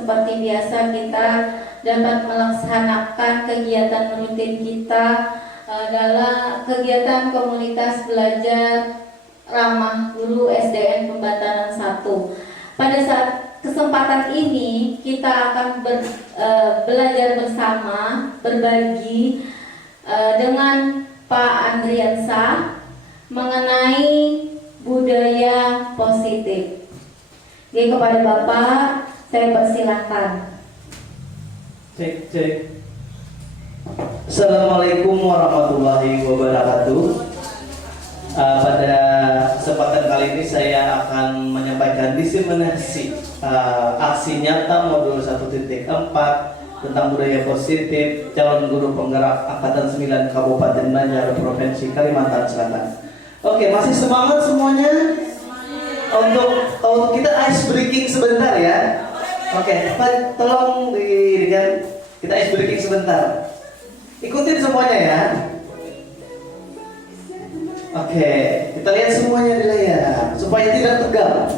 seperti biasa kita dapat melaksanakan kegiatan rutin kita dalam kegiatan komunitas belajar ramah guru SDN Pembataran 1. Pada saat kesempatan ini kita akan belajar bersama, berbagi dengan Pak Andriansa mengenai budaya positif. Jadi kepada Bapak saya persilahkan. Cek. Assalamualaikum warahmatullahi wabarakatuh. Pada kesempatan kali ini saya akan menyampaikan diseminasi aksi nyata modul 1.4 tentang budaya positif calon guru penggerak Angkatan 9 Kabupaten Banjar Provinsi Kalimantan Selatan. Oke, masih semangat semuanya? Untuk kita ice breaking sebentar ya. Oke, tolong dirikan kita ice breaking sebentar. Ikutin semuanya ya. Oke, kita lihat semuanya di layar supaya tidak tegang.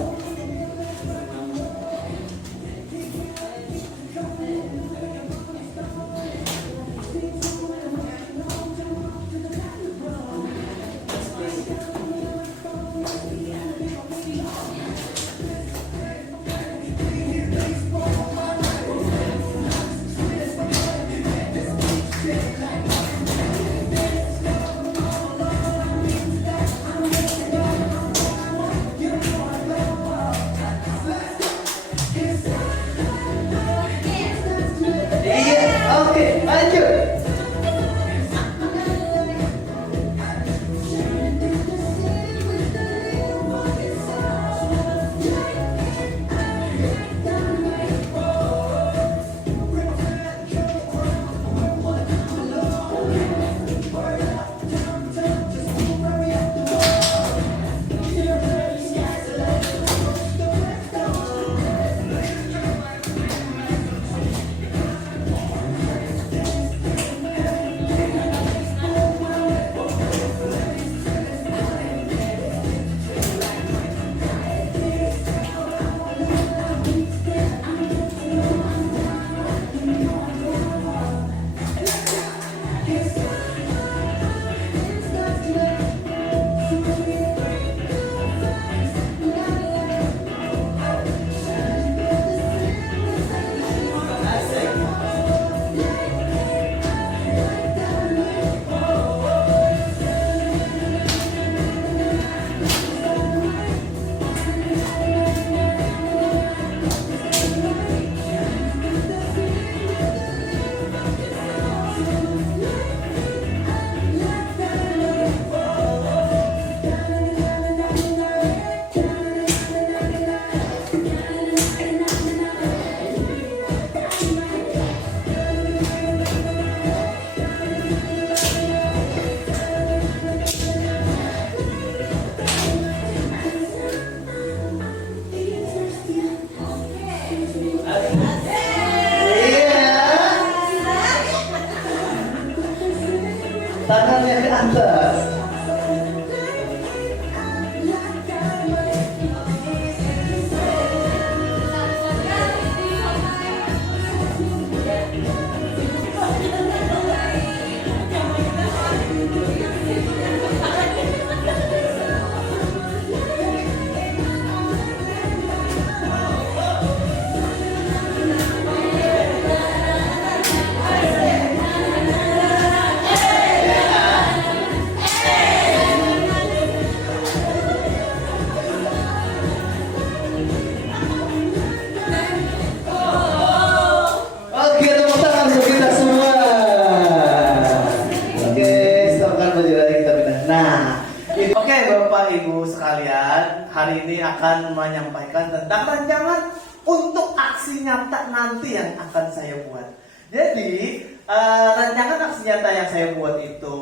Tangannya ke atas. Hari ini akan menyampaikan tentang rancangan untuk aksi nyata nanti yang akan saya buat. Jadi rancangan aksi nyata yang saya buat itu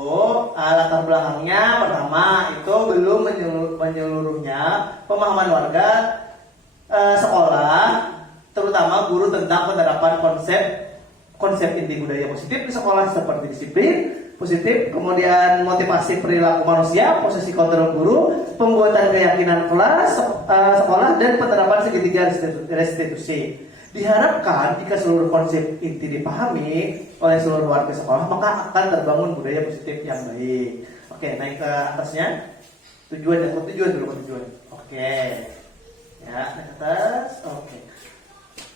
latar belakangnya pertama itu belum menyeluruhnya pemahaman warga sekolah, terutama guru tentang penerapan konsep inti budaya positif di sekolah seperti disiplin positif, kemudian motivasi perilaku manusia, posisi kontrol guru, pembuatan keyakinan kelas, sekolah, dan penerapan segitiga restitusi. Diharapkan jika seluruh konsep inti dipahami oleh seluruh warga sekolah, maka akan terbangun budaya positif yang baik. Oke, naik ke atasnya. Tujuan dulu. Oke. Ya, naik ke atas. Oke.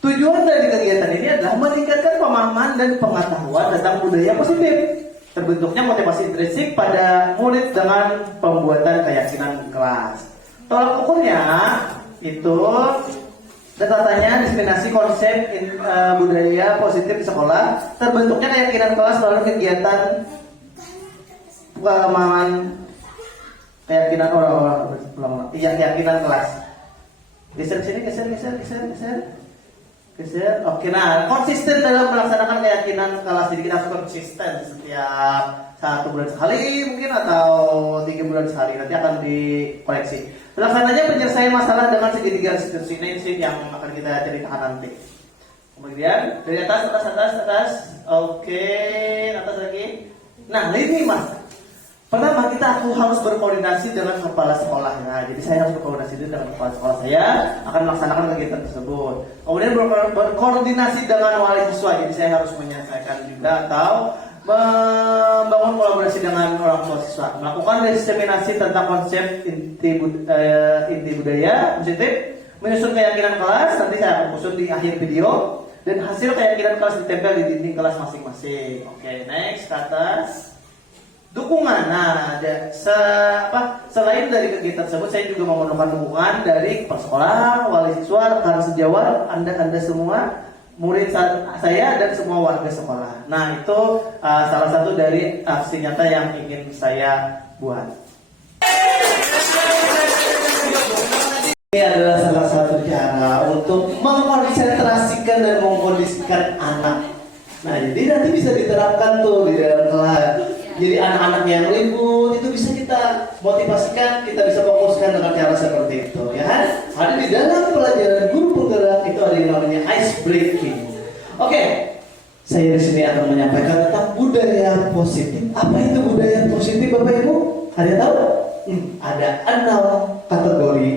Tujuan dari kegiatan ini adalah meningkatkan pemahaman dan pengetahuan tentang budaya positif. Terbentuknya motivasi intrinsik pada murid dengan pembuatan keyakinan kelas. Tolak ukurnya itu datanya diseminasi konsep budaya positif di sekolah. Terbentuknya keyakinan kelas melalui kegiatan pemahaman keyakinan orang-orang. Keyakinan kelas. Geser sini, geser. Oke, nah konsisten dalam melaksanakan keyakinan kelas. Jadi kita harus konsisten setiap 1 bulan sekali mungkin atau 3 bulan sekali. Nanti akan dikoreksi. Pelaksananya penyelesaian masalah dengan segitiga restitusi. Ini yang akan kita ceritakan nanti. Kemudian dari atas. Oke, atas lagi. Nah ini mas. Pertama aku harus berkoordinasi dengan kepala sekolah. Nah, jadi saya harus berkoordinasi dengan kepala sekolah saya akan melaksanakan kegiatan tersebut. Kemudian berkoordinasi dengan wali siswa. Jadi saya harus menyelesaikan juga atau membangun kolaborasi dengan orang tua siswa. Melakukan diseminasi tentang konsep inti budaya positif. Menyusun keyakinan kelas. Nanti saya akan susun di akhir video. Dan hasil keyakinan kelas ditempel di dinding kelas masing-masing. Oke, next ke atas. Dukungan, nah selain dari kegiatan tersebut saya juga memerlukan dukungan dari kepala sekolah, wali siswa, rekan sejawat, anda semua, murid saya dan semua warga sekolah. Nah itu salah satu dari aksi nyata yang ingin saya buat. Ini adalah salah satu cara untuk mengkonsentrasikan dan mengkondisikan anak. Nah jadi nanti bisa diterapkan tuh di dalam kelas. Jadi anak-anak yang ribut itu bisa kita motivasikan, kita bisa fokuskan dengan cara seperti itu, ya kan? Ada di dalam pelajaran guru penggerak itu ada yang namanya ice breaking. Oke, saya di sini akan menyampaikan tentang budaya positif. Apa itu budaya positif, Bapak Ibu? Ada yang tahu? Ada 6 kategori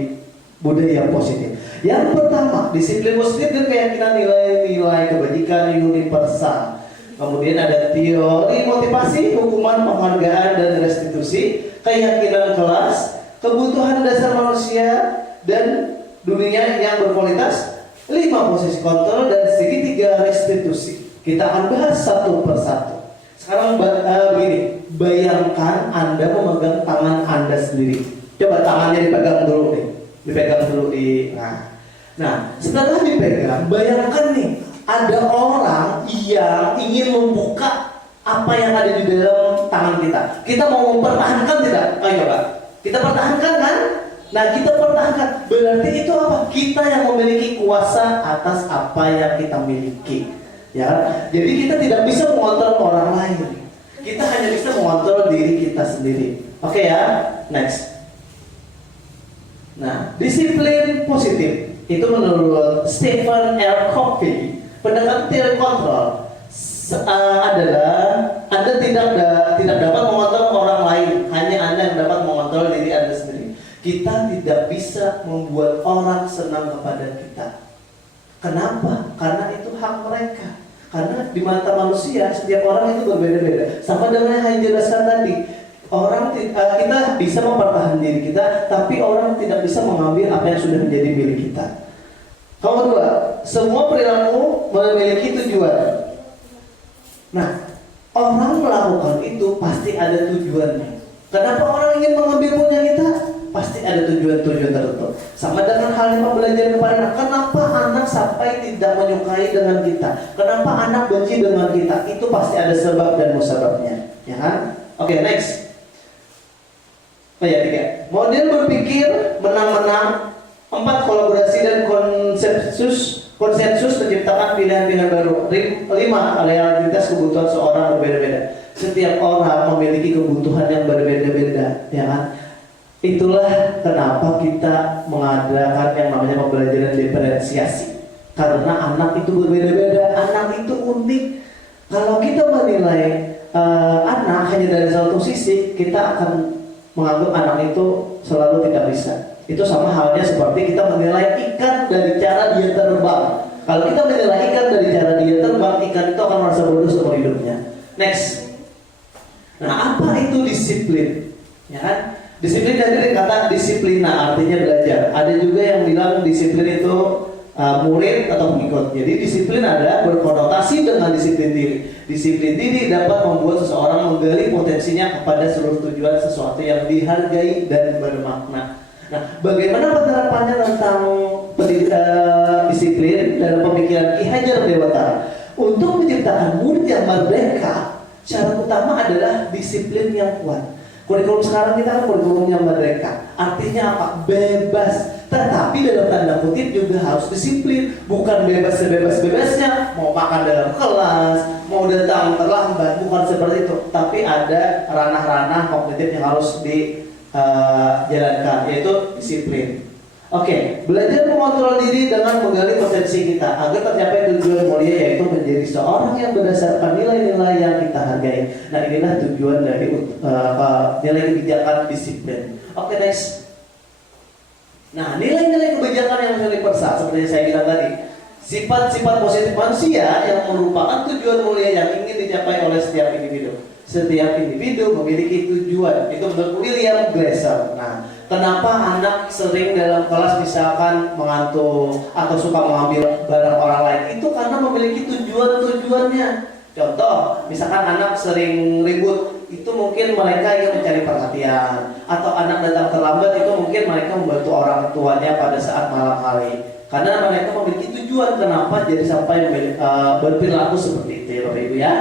budaya positif. Yang pertama, disiplin positif dan keyakinan nilai-nilai kebajikan universal. Kemudian ada teori motivasi, hukuman, penghargaan, dan restitusi, keyakinan kelas, kebutuhan dasar manusia, dan dunia yang berkualitas, 5 posisi kontrol, dan segitiga restitusi. Kita akan bahas satu persatu. Sekarang begini, bayangkan Anda memegang tangan Anda sendiri. Coba tangannya dipegang dulu nih, Nah, setelah dipegang, bayangkan nih. Ada orang yang ingin membuka apa yang ada di dalam tangan kita. Kita mau mempertahankan tidak? Ayo Pak. Kita pertahankan kan? Nah kita pertahankan. Berarti itu apa? Kita yang memiliki kuasa atas apa yang kita miliki. Ya. Jadi kita tidak bisa mengontrol orang lain. Kita hanya bisa mengontrol diri kita sendiri. Oke ya. Next. Nah, disiplin positif itu menurut Stephen R. Covey. Pendekatan teori kontrol adalah Anda tidak dapat mengontrol orang lain, hanya Anda yang dapat mengontrol diri Anda sendiri. Kita tidak bisa membuat orang senang kepada kita. Kenapa? Karena itu hak mereka. Karena di mata manusia setiap orang itu berbeda-beda. Sama dengan yang saya jelaskan tadi, kita bisa mempertahankan diri kita, tapi orang tidak bisa mengambil apa yang sudah menjadi milik kita. Nomor 2, semua perilaku memiliki tujuan. Nah, orang melakukan itu pasti ada tujuannya. Kenapa orang ingin mengambil punya kita? Pasti ada tujuan-tujuan tertentu. Sama dengan halnya pembelajaran kepada anak. Kenapa anak sampai tidak menyukai dengan kita? Kenapa anak benci dengan kita? Itu pasti ada sebab dan musababnya, ya kan? Oke, next. 3. Model berpikir menang-menang. 4. Kolaborasi dan konsensus menciptakan pilihan-pilihan baru. 5. Realitas kebutuhan seorang berbeda-beda. Setiap orang memiliki kebutuhan yang berbeda-beda, ya kan? Itulah kenapa kita mengadakan yang namanya pembelajaran diferensiasi. Karena anak itu berbeda-beda, anak itu unik. Kalau kita menilai anak hanya dari satu sisi, kita akan menganggap anak itu selalu tidak bisa. Itu sama halnya seperti kita menilai ikan dari cara dia terbang. Kalau kita menilai ikan dari cara dia terbang, ikan itu akan merasa bodoh seumur hidupnya. Next. Nah, apa itu disiplin? Ya kan? Disiplin tadi kata disiplina artinya belajar. Ada juga yang bilang disiplin itu murid atau pengikut. Jadi disiplin ada berkonotasi dengan disiplin diri. Disiplin diri dapat membuat seseorang menggali potensinya kepada seluruh tujuan sesuatu yang dihargai dan bermakna. Nah, bagaimana penerapannya tentang disiplin dalam pemikiran Ki Hajar Dewantara? Untuk menciptakan murid yang merdeka, syarat utama adalah disiplin yang kuat. Kurikulum sekarang kita kan kurikulum yang merdeka. Artinya apa? Bebas. Tetapi dalam tanda kutip juga harus disiplin. Bukan bebas sebebas-bebasnya. Mau makan dalam kelas, mau datang terlambat. Bukan seperti itu. Tapi ada ranah-ranah kognitif yang harus dijalankan, yaitu disiplin. Oke, belajar mengontrol diri dengan menggali potensi kita agar tercapai tujuan mulia, yaitu menjadi seorang yang berdasarkan nilai-nilai yang kita hargai. Nah, inilah tujuan dari nilai kebijakan disiplin. Oke, next. Nah, nilai-nilai kebijakan yang universal seperti yang saya bilang tadi, sifat-sifat positif manusia yang merupakan tujuan mulia yang ingin dicapai oleh setiap individu. Setiap individu memiliki tujuan. Itu menurut William Glasser. Nah, kenapa anak sering dalam kelas misalkan mengantuk atau suka mengambil barang orang lain? Itu karena memiliki tujuan-tujuannya. Contoh, misalkan anak sering ribut, itu mungkin mereka ingin mencari perhatian. Atau anak datang terlambat, itu mungkin mereka membantu orang tuanya pada saat malam hari. Karena mereka memiliki tujuan kenapa jadi sampai berperilaku seperti itu, ya Bapak Ibu ya.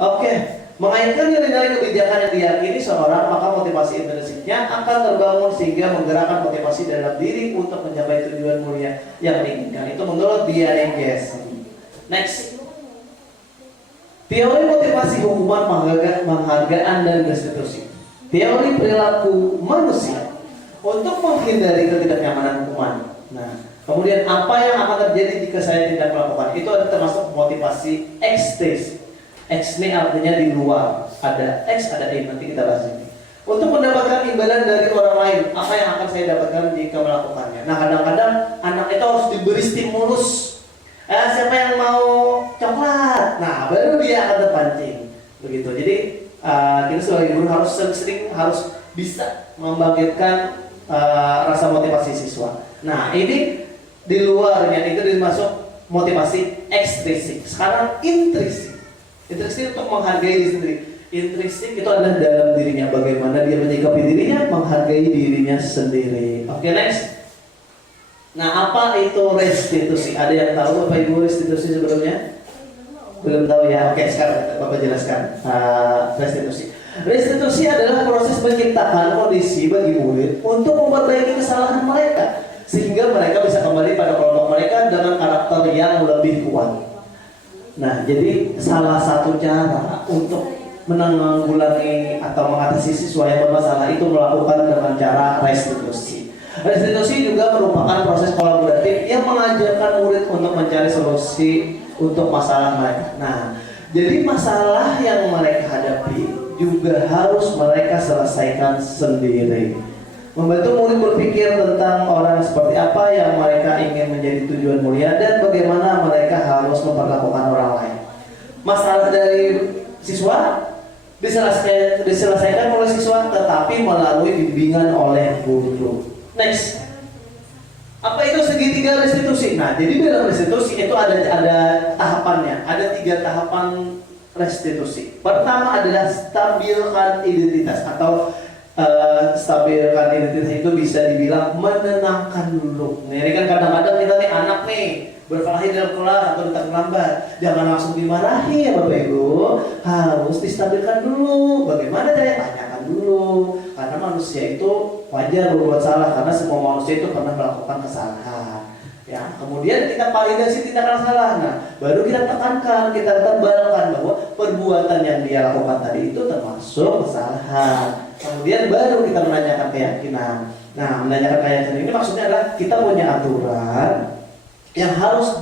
Oke. Mengaitkan nilai-nilai kebijakan yang diyakini seorang, maka motivasi intrinsiknya akan terbangun sehingga menggerakkan motivasi dalam diri untuk mencapai tujuan mulia yang diinginkan. Itu menurut Diogenes. Next. Teori motivasi hukuman, penghargaan dan restitusi. Teori perilaku manusia untuk menghindari ketidaknyamanan hukuman. Nah, kemudian apa yang akan terjadi jika saya tidak melakukan? Itu ada termasuk motivasi ekstris. X ini artinya di luar, ada X, ada Y, nanti kita bahas ini. Untuk mendapatkan imbalan dari orang lain, apa yang akan saya dapatkan jika melakukannya? Nah, kadang-kadang anak itu harus diberi stimulus. Siapa yang mau coklat? Nah, baru dia akan terpancing. Begitu. Jadi kita sebagai guru harus sering harus bisa membangkitkan rasa motivasi siswa. Nah, ini di luarnya itu dimasuk motivasi ekstrinsik. Sekarang intrinsik. Intrinsik untuk menghargai diri sendiri. Intrinsik itu adalah dalam dirinya, bagaimana dia menyikapi dirinya, menghargai dirinya sendiri. Oke, next. Nah, apa itu restitusi? Ada yang tahu Bapak Ibu restitusi sebelumnya? Belum tahu ya? Oke, sekarang Bapak jelaskan restitusi. Restitusi adalah proses menciptakan kondisi bagi murid untuk memperbaiki kesalahan mereka, sehingga mereka bisa kembali pada kelompok mereka dengan karakter yang lebih kuat. Nah, jadi salah satu cara untuk menanggulangi atau mengatasi siswa yang bermasalah itu melakukan dengan cara restitusi. Restitusi juga merupakan proses kolaboratif yang mengajarkan murid untuk mencari solusi untuk masalah mereka. Nah, jadi masalah yang mereka hadapi juga harus mereka selesaikan sendiri. Membantu murid berpikir tentang orang seperti apa yang mereka ingin menjadi tujuan mulia dan bagaimana mereka harus memperlakukan orang lain. Masalah dari siswa diselesaikan oleh siswa, tetapi melalui bimbingan oleh guru. Next. Apa itu segitiga restitusi? Nah, jadi dalam restitusi itu ada tahapannya. Ada 3 tahapan restitusi. Pertama adalah stabilkan identitas atau stabilkan identitas itu bisa dibilang menenangkan dulu. Nah, ini kan kadang-kadang kita nih anak nih berkelahi dalam kelas atau datang lambat, jangan langsung dimarahi ya Bapak Ibu, harus distabilkan dulu. Bagaimana caranya? Tanyakan dulu, karena manusia itu wajar berbuat salah, karena semua manusia itu pernah melakukan kesalahan. Ya, kemudian kita validasi tindakan salah. Nah, baru kita tekankan, kita tebalkan bahwa perbuatan yang dia lakukan tadi itu termasuk kesalahan. Kemudian baru kita menanyakan keyakinan. Nah, menanyakan keyakinan ini maksudnya adalah kita punya aturan yang harus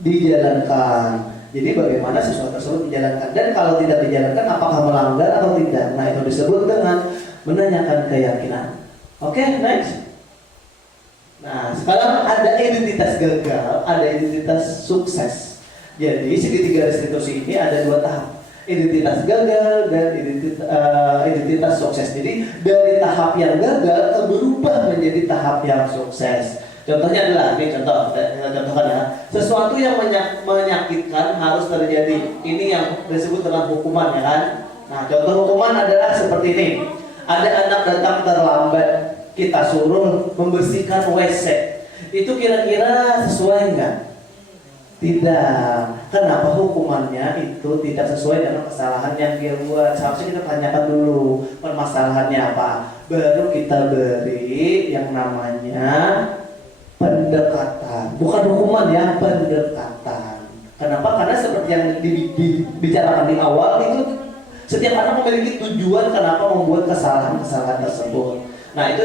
dijalankan. Jadi bagaimana siswa tersebut dijalankan, dan kalau tidak dijalankan apakah melanggar atau tidak. Nah, itu disebut dengan menanyakan keyakinan. Oke, next. Nah, sekarang ada identitas gagal, ada identitas sukses. Jadi segitiga restitusi ini ada 2 tahap, identitas gagal dan identitas sukses. Jadi dari tahap yang gagal berubah menjadi tahap yang sukses. Contohnya adalah, ini contoh, kita contohkan ya, sesuatu yang menyakitkan harus terjadi. Ini yang disebut dengan hukuman, ya kan? Nah, contoh hukuman adalah seperti ini. Ada anak datang terlambat, kita suruh membersihkan WC. Itu kira-kira sesuai nggak? Tidak. Kenapa hukumannya itu tidak sesuai dengan kesalahan yang dia buat? Seharusnya kita tanyakan dulu permasalahannya apa. Baru kita beri yang namanya pendekatan. Bukan hukuman ya, pendekatan. Kenapa? Karena seperti yang dibicarakan di awal itu, setiap anak memiliki tujuan kenapa membuat kesalahan-kesalahan tersebut. Nah, itu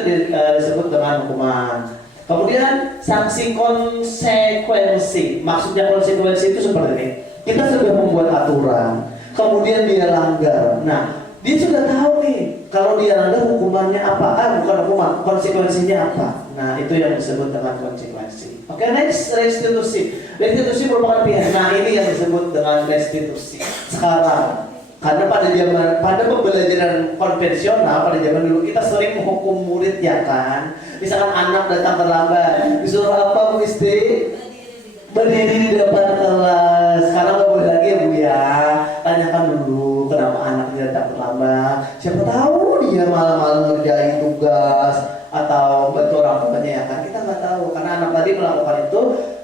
disebut dengan hukuman. Kemudian sanksi konsekuensi. Maksudnya konsekuensi itu seperti ini. Kita sudah membuat aturan, kemudian dia langgar. Nah, dia sudah tahu nih kalau dia langgar hukumannya apa. Bukan hukuman, konsekuensinya apa. Nah, itu yang disebut dengan konsekuensi. Oke, next, restitusi. Restitusi merupakan pihak. Nah, ini yang disebut dengan restitusi. Sekarang, karena pada pembelajaran konvensional pada zaman dulu kita sering menghukum murid, ya kan. Misalkan anak datang terlambat, disuruh apa Bu Isti? Berdiri di depan kelas. Sekarang nggak boleh lagi ya Bu ya. Tanyakan dulu kenapa anaknya datang terlambat. Siapa tahu dia malam-malam ngerjain tugas atau bantu orang tuanya, ya kan. Kita nggak tahu karena anak tadi melakukan itu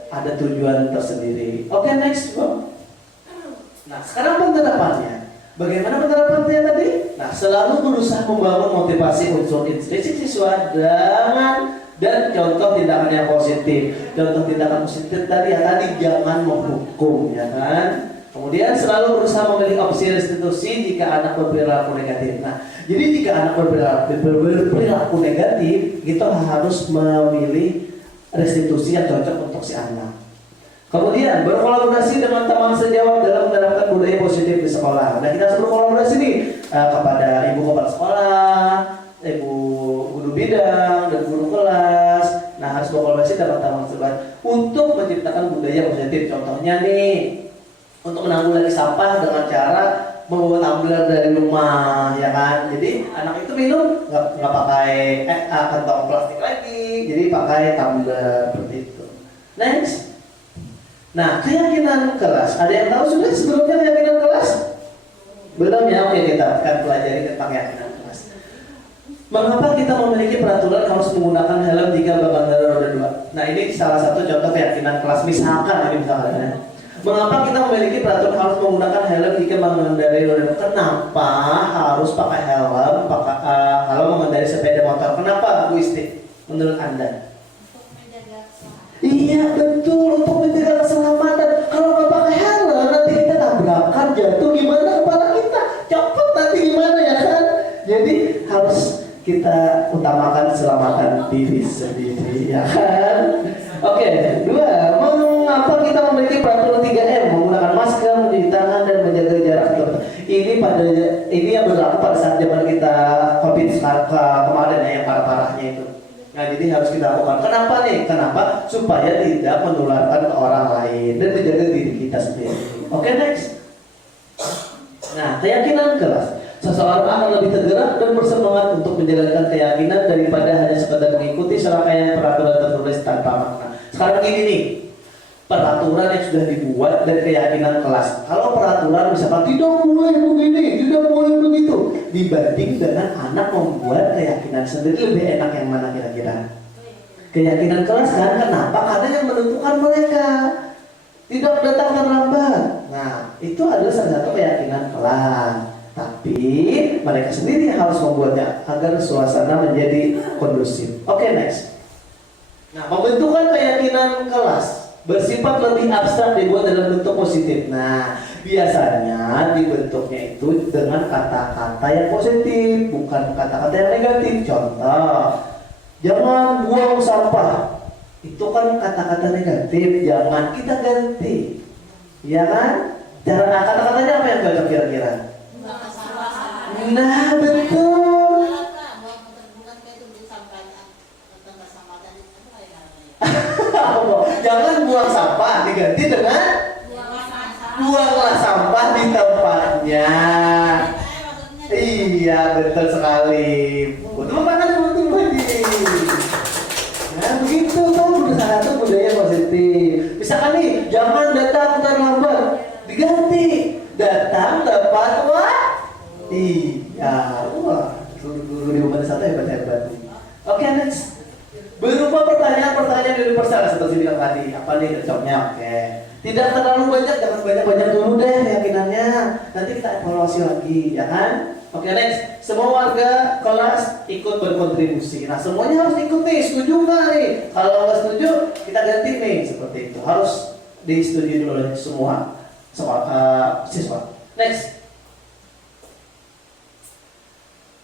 ada tujuan tersendiri. Oke, next Bu. Nah, sekarang penerapannya. Bagaimana penerapannya tadi? Nah, selalu berusaha membangun motivasi unsur intrinsik siswa dan contoh tindakan yang positif. Contoh tindakan positif tadi jangan menghukum, ya kan? Kemudian selalu berusaha memilih opsi restitusi jika anak berperilaku negatif. Nah, jadi jika anak berperilaku negatif, kita harus memilih restitusi yang cocok untuk si anak. Kemudian berkolaborasi dengan teman sejawat dalam menerapkan budaya positif di sekolah. Nah, kita harus berkolaborasi nih kepada ibu kepala sekolah, ibu guru bidang, dan guru kelas. Nah, harus berkolaborasi dengan teman sejawat untuk menciptakan budaya positif. Contohnya nih, untuk menanggulangi sampah dengan cara membawa tumbler dari rumah, ya kan. Jadi anak itu minum nggak pakai kantong plastik lagi, jadi pakai tumbler seperti itu. Next. Nah, keyakinan kelas. Ada yang tahu sudah sebelumnya keyakinan kelas? Belum ya? Oke, kita akan pelajari tentang keyakinan kelas. Mengapa kita memiliki peraturan harus menggunakan helm jika berkendara roda 2? Nah, ini salah satu contoh keyakinan kelas. Misalkan ya. Mengapa kita memiliki peraturan harus menggunakan helm jika mengendarai roda 2? Kenapa harus pakai helm kalau mengendarai sepeda motor? Kenapa, Bu Isti? Menurut Anda? Iya, betul, untuk menjaga keselamatan. Kalau nggak pakai helm, nanti kita tabrakan, jatuh, gimana kepala kita? Copot nanti gimana, ya kan? Jadi harus kita utamakan keselamatan diri sendiri, ya kan? Oke, 2. Mengapa kita memiliki peraturan 3M? Menggunakan masker, mencuci tangan, dan menjaga jarak. Ini yang berlaku pada saat zaman kita COVID kemarin ya, yang parah-parahnya itu. Nah, jadi harus kita lakukan. Kenapa nih? Kenapa? Supaya tidak menularkan ke orang lain dan menjaga diri kita sendiri. Oke, next. Nah, keyakinan kelas. Seseorang akan lebih tergerak dan bersemangat untuk menjalankan keyakinan daripada hanya sekedar mengikuti serangkaian peraturan tertulis tanpa makna. Sekarang gini nih, peraturan yang sudah dibuat dan keyakinan kelas. Kalau peraturan misalkan tidak boleh begini, tidak boleh begitu, dibanding dengan anak membuat keyakinan sendiri, lebih enak yang mana kira-kira? Keyakinan kelas kan? Kenapa? Karena yang menentukan mereka. Tidak datang terlambat. Nah, itu adalah salah satu keyakinan kelas. Tapi mereka sendiri yang harus membuatnya agar suasana menjadi kondusif. Oke, next. Nah, pembentukan keyakinan kelas bersifat lebih abstrak dibuat dalam bentuk positif. Nah, biasanya dibentuknya itu dengan kata-kata yang positif, bukan kata-kata yang negatif. Contoh, jangan buang sampah. Itu kan kata-kata negatif, jangan kita ganti. Ya kan? Cara kata-katanya apa yang cocok kira-kira? Nah, betul. semuanya. Iya, betul sekali. Betul banget, betul banget. Nah, begitu tuh berusaha tuh budaya positif. Misalkan nih, jangan datang terlambat, diganti datang tepat waktu. Iya, wah, guru di Umat Satu hebat-hebat. Oke, next. Berupa pertanyaan-pertanyaan universal seperti bilang tadi. Apa nih cocoknya? Oke. Tidak terlalu banyak, jangan banyak-banyak dulu deh keyakinannya. Nanti kita evaluasi lagi, ya kan? Oke, next. Semua warga kelas ikut berkontribusi. Nah, semuanya harus ikut nih. Setuju nggak nih? Kalau nggak setuju, kita ganti nih. Seperti itu. Harus disetujui dulu oleh semua siswa. Next.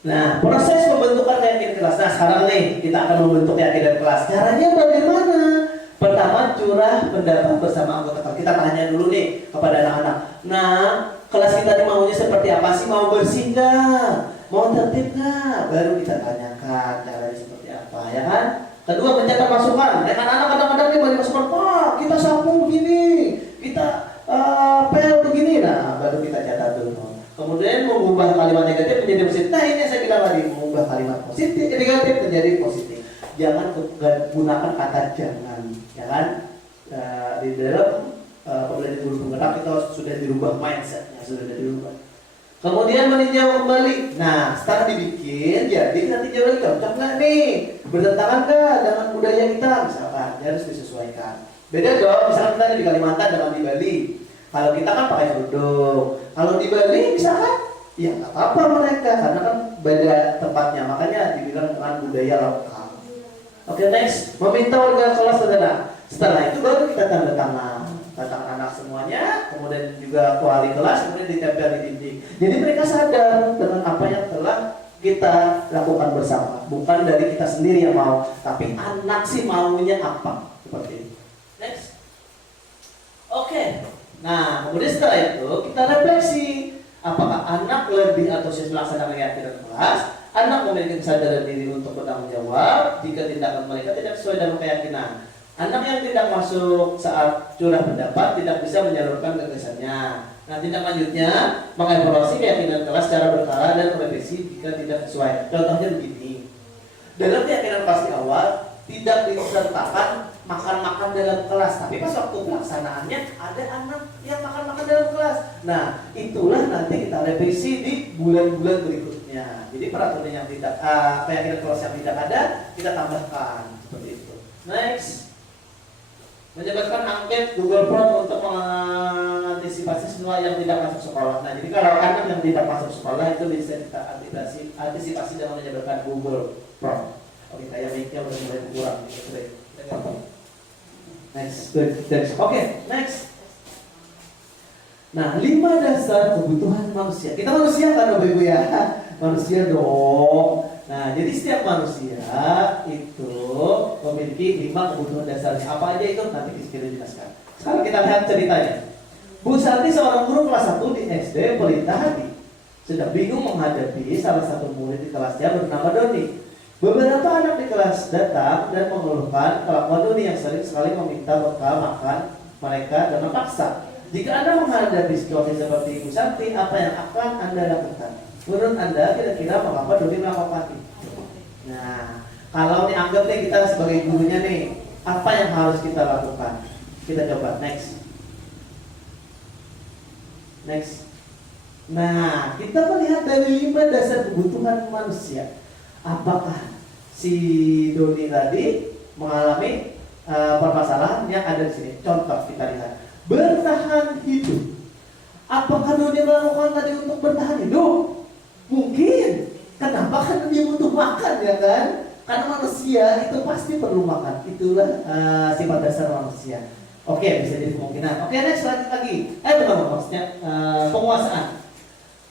Nah, proses pembentukan keyakinan kelas. Nah, sekarang nih kita akan membentuk keyakinan kelas. Caranya bagaimana? Pertama, curah pendapat bersama anggota kelas. Kita tanya dulu nih kepada anak-anak. Nah, kelas kita ini maunya seperti apa sih? Mau bersih nggak? Mau tertib nggak? Baru kita tanyakan caranya seperti apa, ya kan? Kedua, mencatat masukan. Ya kan anak kadang-kadang nih banyak masukan. Pak, kita sapu begini, kita pel begini. Nah, baru kita catat dulu. Kemudian mengubah kalimat negatif menjadi positif. Nah, ini yang saya bilang tadi, mengubah kalimat positif negatif menjadi positif. Jangan gunakan kata jangan, ya kan? Di dalam pembelajaran guru penggerak itu sudah dirubah mindsetnya, sudah dirubah. Kemudian meninjau kembali. Nah, setelah dibikin, jadi kita tinjau lagi, cocok nggak nih? Bertentangan nggak dengan budaya kita? Misalkan, harus disesuaikan. Beda dong, misalkan kita di Kalimantan dengan di Bali. Kalau kita kan pakai kerudung. Kalau di Bali misalkan, ya nggak apa-apa mereka, karena kan beda tempatnya. Makanya dibilang dengan budaya lokal. Oke, next. Meminta warga kelas saudara. Setelah itu baru kita tanda tangan anak semuanya, kemudian juga wali kelas, kemudian ditempel di dinding. Jadi mereka sadar dengan apa yang telah kita lakukan bersama. Bukan dari kita sendiri yang mau, tapi anak sih maunya apa. Seperti itu. Next. Oke. Nah, kemudian setelah itu kita refleksi. Apakah anak lebih antusias melaksanakan keyakinan kelas? Anak memiliki kesadaran diri untuk bertanggung jawab jika tindakan mereka tidak sesuai dengan keyakinan. Anak yang tidak masuk saat curah pendapat tidak bisa menyalurkan gagasannya. Nah, tindak lanjutnya mengevaluasi keyakinan kelas secara berkala dan merevisi jika tidak sesuai. Contohnya begini. Dalam keyakinan kelas di awal tidak disertakan makan-makan dalam kelas, tapi pas waktu pelaksanaannya ada anak yang makan-makan dalam kelas. Nah, itulah nanti kita revisi di bulan-bulan berikutnya. Jadi peraturan yang tidak keyakinan kelas yang tidak ada kita tambahkan seperti itu. Next. Menyebarkan angket Google Form untuk mengantisipasi semua yang tidak masuk sekolah. Nah, jadi kalau anak yang tidak masuk sekolah itu bisa kita antisipasi dengan menyebarkan Google Form. Oke, kayak mic-nya udah mulai kurang. Next. Oke, next. Nah, 5 dasar kebutuhan manusia. Kita manusia kan, Bapak Ibu ya? Manusia dong. Nah, jadi setiap manusia itu memiliki 5 kebutuhan dasarnya. Apa aja itu nanti kita jelaskan. Sekarang kita lihat ceritanya. Bu Santi seorang guru kelas 1 di SD Pelita Hati sedang bingung menghadapi salah satu murid di kelasnya bernama Doni. Beberapa anak di kelas datang dan mengeluhkan kelakuan Doni yang sering sekali meminta bekal makan mereka dengan paksa. Jika Anda menghadapi situasi seperti Ibu Santi, apa yang akan Anda lakukan? Menurut Anda kira-kira mengapa Doni melakukan itu? Nah, kalau dianggap nih kita sebagai gurunya nih, apa yang harus kita lakukan? Kita coba next. Nah, kita melihat dari 5 dasar kebutuhan manusia. Apakah si Doni tadi mengalami permasalahan yang ada di sini? Contoh kita lihat, bertahan hidup. Apakah Doni melakukan tadi untuk bertahan hidup? Mungkin. Kenapa? Karena dia butuh makan, ya kan? Karena manusia itu pasti perlu makan. Itulah sifat dasar manusia. Oke, bisa jadi kemungkinan. Oke, next lanjut lagi. Bukan maksudnya penguasaan.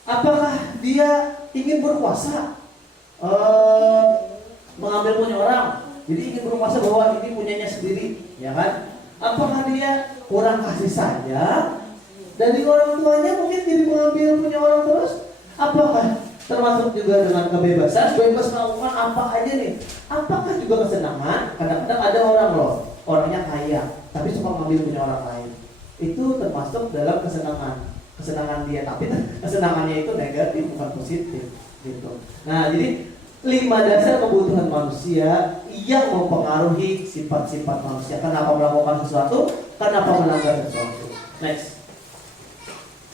Apakah dia ingin berkuasa? Mengambil punya orang, jadi ingin berkuasa bahwa ini punyanya sendiri, ya kan? Apakah dia kurang kasih sayang dari orang tuanya, mungkin jadi mengambil punya orang terus? Apakah termasuk juga dengan kebebasan, bebas melakukan apa aja nih? Apakah juga kesenangan? Kadang-kadang ada orang loh, orangnya kaya, tapi suka mengambil punya orang lain. Itu termasuk dalam kesenangan. kesenangan dia, tapi kesenangannya itu negatif bukan positif gitu. Nah, jadi 5 dasar kebutuhan manusia yang mempengaruhi sifat-sifat manusia. Kenapa melakukan sesuatu? Kenapa melanggar sesuatu? Next.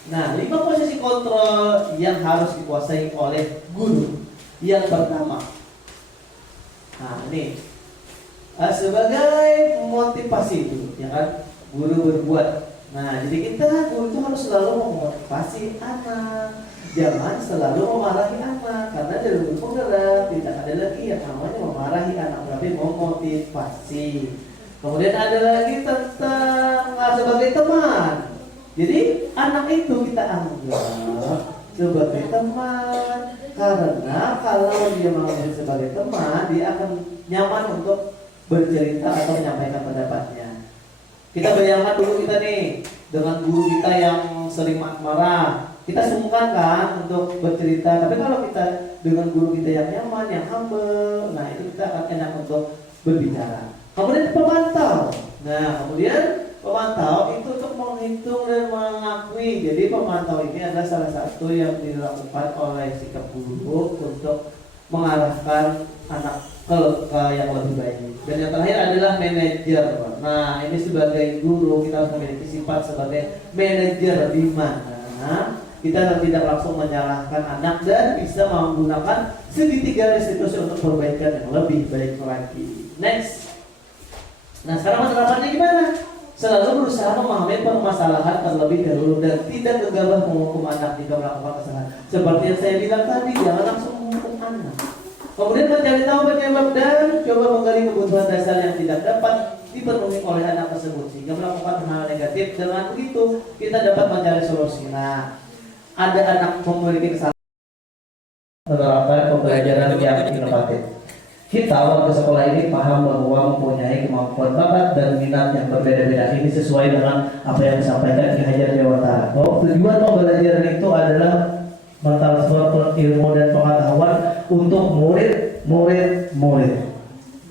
Nah, 5 posisi kontrol yang harus dikuasai oleh guru. Yang pertama, nah ini sebagai motivasi itu, ya kan, guru berbuat. Nah, jadi kita guru itu harus selalu memotivasi anak, jangan selalu memarahi anak, karena dari guru penggerak tidak ada lagi yang namanya memarahi anak, tapi memotivasi. Kemudian ada lagi tentang sebagai teman. Jadi anak itu kita anggap sebagai teman, karena kalau dia menganggap sebagai teman, dia akan nyaman untuk bercerita atau menyampaikan pendapatnya. Kita bayangkan dulu kita nih dengan guru kita yang sering marah, kita sungkan kan untuk bercerita. Tapi kalau kita dengan guru kita yang nyaman, yang humble, nah itu kita akan enak untuk berbicara. Kemudian pemantau. Nah, kemudian pemantau itu untuk menghitung dan mengakui. Jadi pemantau ini adalah salah satu yang dilakukan oleh sikap guru untuk mengarahkan anak ke yang lebih baik. Dan yang terakhir adalah manajer. Nah, ini sebagai guru kita harus memiliki sifat sebagai manajer, di mana kita tidak langsung menyalahkan anak dan bisa menggunakan segitiga restitusi untuk perbaikan yang lebih baik lagi. Next. Nah, sekarang penerapannya gimana? Selalu berusaha memahami permasalahan terlebih dahulu dan tidak gegabah menghukum anak jika melakukan kesalahan. Seperti yang saya bilang tadi, jangan langsung menghukum anak. Kemudian mencari tahu penyebab dan coba menggali kebutuhan dasar yang tidak dapat dipenuhi oleh anak tersebut sehingga melakukan hal negatif. Dengan begitu kita dapat mencari solusi. Nah, ada anak memiliki kesalahan menerapkan pembelajaran yang inovatif. Kita warga sekolah ini paham bahwa mempunyai kemampuan bakat dan minat yang berbeda-beda. Ini sesuai dengan apa yang disampaikan Ki Hajar Dewantara. Bahwa tujuan pembelajaran itu adalah mentransfer ilmu dan pengetahuan untuk murid.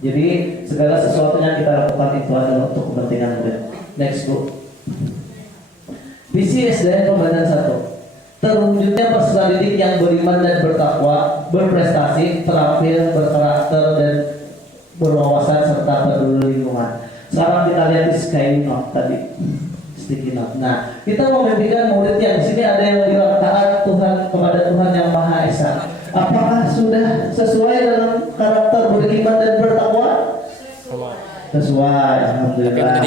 Jadi segala sesuatunya kita lakukan itu adalah untuk kepentingan murid. Next, Bu. Visi SDN Komandan 1. Terwujudnya peserta didik yang beriman dan bertakwa, berprestasi, terampil, berkarakter dan berwawasan serta peduli lingkungan. Sekarang kita lihat di sticky note. Nah, kita memimpikan murid yang di sini ada yang bilang taat Tuhan kepada Tuhan yang Maha Esa. Apakah sudah sesuai dengan karakter beriman dan bertakwa? Sesuai, alhamdulillah.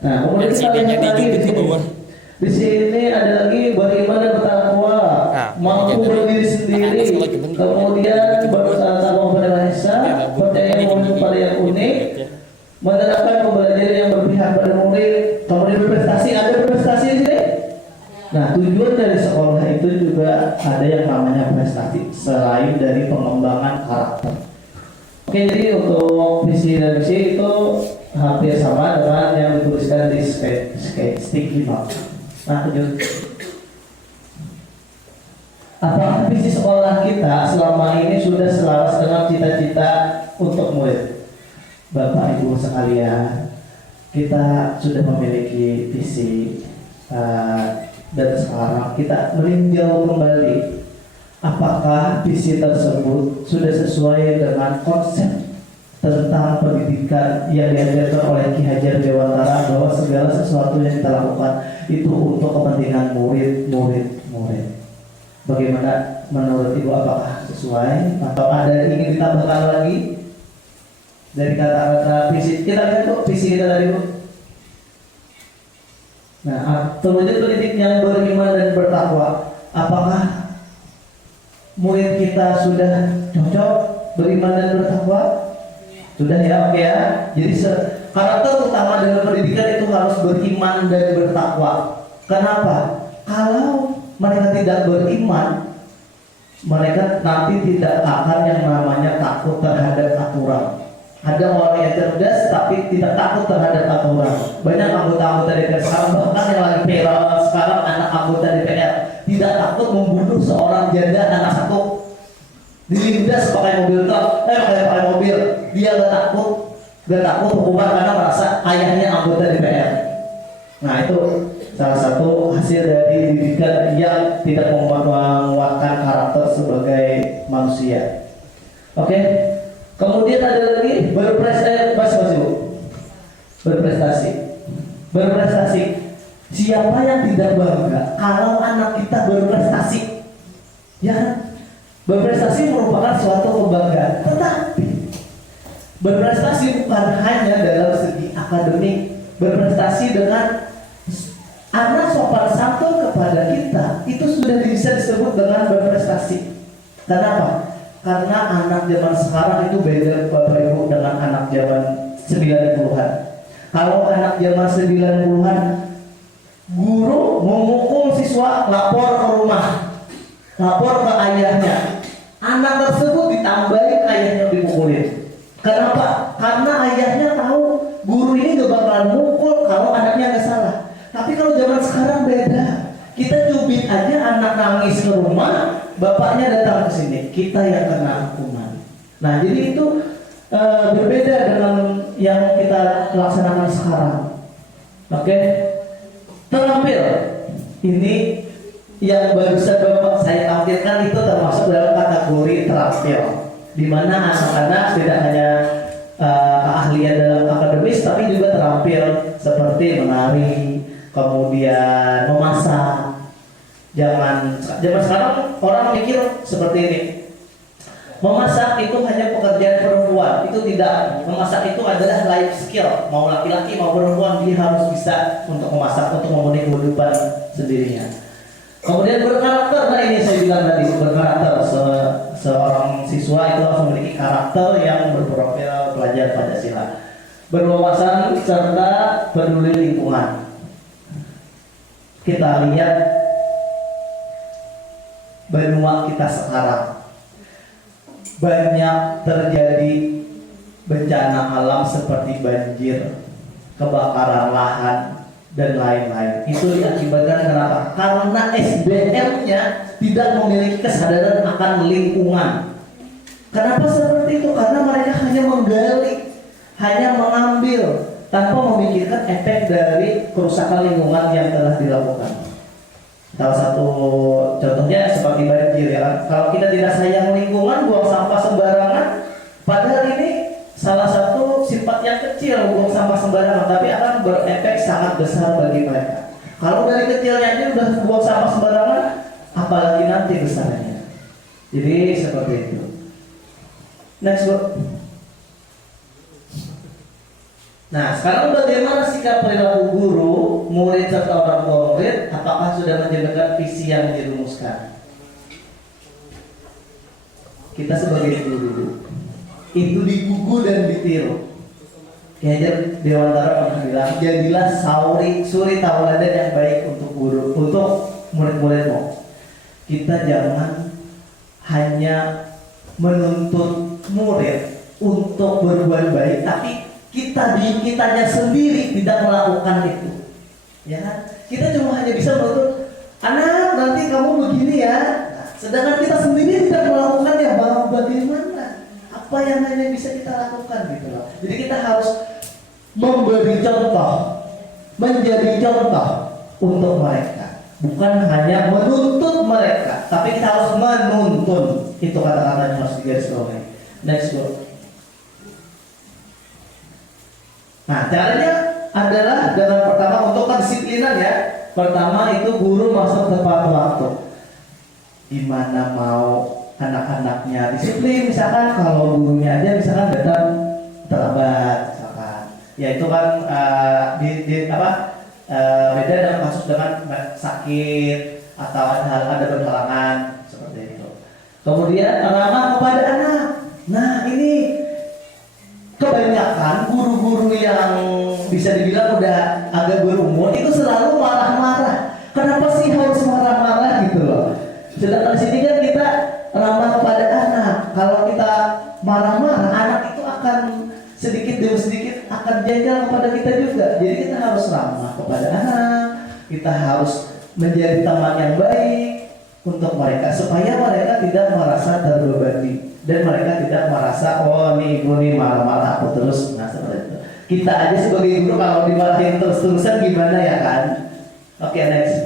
Nah, kemudian kita lihat lagi di sini. Di sini ada lagi beriman dan bertakwa, mampu berdiri sendiri, kemudian berusaha sama kepada Maha Esa, percaya pada yang unik, menerapkan pembelajaran yang berpihak pada murid, kemudian berprestasi. Ada berprestasi di sini. Nah, tujuan dari sekolah itu juga ada yang namanya prestasi selain dari pengembangan karakter. Oke, jadi untuk visi dan misi itu hampir sama dengan yang dituliskan di sticky note. Nah, apakah visi sekolah kita selama ini sudah selaras dengan cita-cita untuk murid? Bapak Ibu sekalian, kita sudah memiliki visi dan sekarang kita meninjau kembali apakah visi tersebut sudah sesuai dengan konsep tentang pendidikan yang diajarkan oleh Ki Hajar Dewantara, bahwa segala sesuatu yang kita lakukan itu untuk kepentingan murid. Bagaimana menurut Ibu, apakah sesuai atau ada yang ingin ditambahkan lagi dari kata-kata visi? Kita lihat tuh visi kita tadi, Bu. Nah, terwujud pendidik yang beriman dan bertakwa. Apakah murid kita sudah cocok beriman dan bertakwa? Sudah ya, oke ya. Jadi karakter utama dalam pendidikan itu harus beriman dan bertakwa. Kenapa? Kalau mereka tidak beriman, mereka nanti tidak akan yang namanya takut terhadap aturan. Ada orang yang cerdas tapi tidak takut terhadap aturan. Banyak anggota-anggota DPR sekarang, bahkan yang lagi viral sekarang, anak anggota DPR tidak takut membunuh seorang janda anak satu. Dilindas pakai mobil truk, pakai mobil. Dia gak takut hukuman karena merasa ayahnya anggota DPR. Nah, itu salah satu hasil dari didikan yang tidak menguatkan karakter sebagai manusia. Oke. Kemudian ada lagi berprestasi. Berprestasi. Siapa yang tidak bangga kalau anak kita berprestasi? Ya, berprestasi merupakan suatu kebanggaan. Tetapi berprestasi bukan hanya dalam segi akademik. Berprestasi dengan anak sopan santun kepada kita itu sudah bisa disebut dengan berprestasi. Kenapa? Karena anak zaman sekarang itu beda Bapak Ibu dengan anak zaman 90-an. Kalau anak zaman 90-an, guru memukul siswa lapor ke rumah, lapor ke ayahnya. Anak tersebut ditambahin ayahnya dipukulin. Kenapa? Karena ayahnya tahu guru ini gak bakalan mukul kalau anaknya gak salah. Tapi kalau zaman sekarang beda. Kita cubit aja anak nangis ke rumah, bapaknya datang ke sini, kita yang kena hukuman. Nah, jadi itu berbeda dengan yang kita laksanakan sekarang. Oke? Terampil. Ini yang barusan Bapak saya tampilkan itu termasuk dalam kategori terampil, di mana anak-anak tidak hanya keahlian dalam akademis, tapi juga terampil seperti menari, kemudian memasak. Zaman sekarang orang mikir seperti ini. Memasak itu hanya pekerjaan perempuan. Itu tidak. Memasak itu adalah life skill. Mau laki-laki mau perempuan dia harus bisa untuk memasak, untuk memenuhi kehidupan sendirinya. Kemudian berkarakter. Nah, ini saya bilang tadi, berkarakter. Seorang siswa itu harus memiliki karakter yang berprofil pelajar Pancasila. Berwawasan serta peduli lingkungan. Kita lihat benua kita sekarang banyak terjadi bencana alam seperti banjir, kebakaran lahan, dan lain-lain. Itu diakibatkan kenapa? Karena SDM-nya tidak memiliki kesadaran akan lingkungan. Kenapa seperti itu? Karena mereka hanya menggali, hanya mengambil tanpa memikirkan efek dari kerusakan lingkungan yang telah dilakukan. Salah satu contohnya seperti banjir, ya kan? Kalau kita tidak sayang lingkungan, buang sampah sembarangan, padahal ini salah satu sifat yang kecil, buang sampah sembarangan, tapi akan berefek sangat besar bagi mereka. Kalau dari kecilnya aja udah buang sampah sembarangan, apalagi nanti besarnya. Jadi seperti itu. Next, Bu. Nah, sekarang bagaimana sikap perilaku guru, murid serta orang tua murid? Apakah sudah menjalankan visi yang dirumuskan? Kita sebagai guru itu digugu dan ditiru. Kayaknya Dewantara pernah bilang, jadilah suri tauladan yang baik untuk guru, untuk murid-muridmu. Kita jangan hanya menuntut murid untuk berbuat baik, tapi kitanya sendiri tidak melakukan itu, ya kan? Kita cuma hanya bisa menuntut anak nanti kamu begini ya, sedangkan kita sendiri tidak melakukannya. Bagaimana? Apa yang hanya bisa kita lakukan gitu loh. Jadi kita harus memberi contoh, menjadi contoh untuk mereka, bukan hanya menuntut mereka, tapi kita harus menuntun. Itu kata-kata yang harus digarisbawahi. Next, go. Nah, caranya adalah dengan pertama untuk kedisiplinan ya. Pertama itu guru masuk tepat waktu. Gimana mau anak-anaknya disiplin? Misalkan kalau gurunya aja misalkan datang terlambat, misalkan. Ya itu kan beda dengan kasus dengan sakit atau ada berhalangan seperti itu. Kemudian ramah kepada anak. Nah, ini kebanyakan guru-guru yang bisa dibilang udah agak berumur itu selalu marah-marah. Kenapa sih harus marah-marah gitu loh? Sedangkan di sini kan kita ramah kepada anak. Kalau kita marah-marah, anak itu akan sedikit demi sedikit akan jengkel kepada kita juga. Jadi kita harus ramah kepada anak. Kita harus menjadi teman yang baik untuk mereka supaya mereka tidak merasa terbebani. Dan mereka tidak merasa, oh nih ibu nih marah-marah aku terus. Nah seperti itu. Kita aja sebagai guru kalau dimarahin terus-terusan gimana ya kan? Oke, next.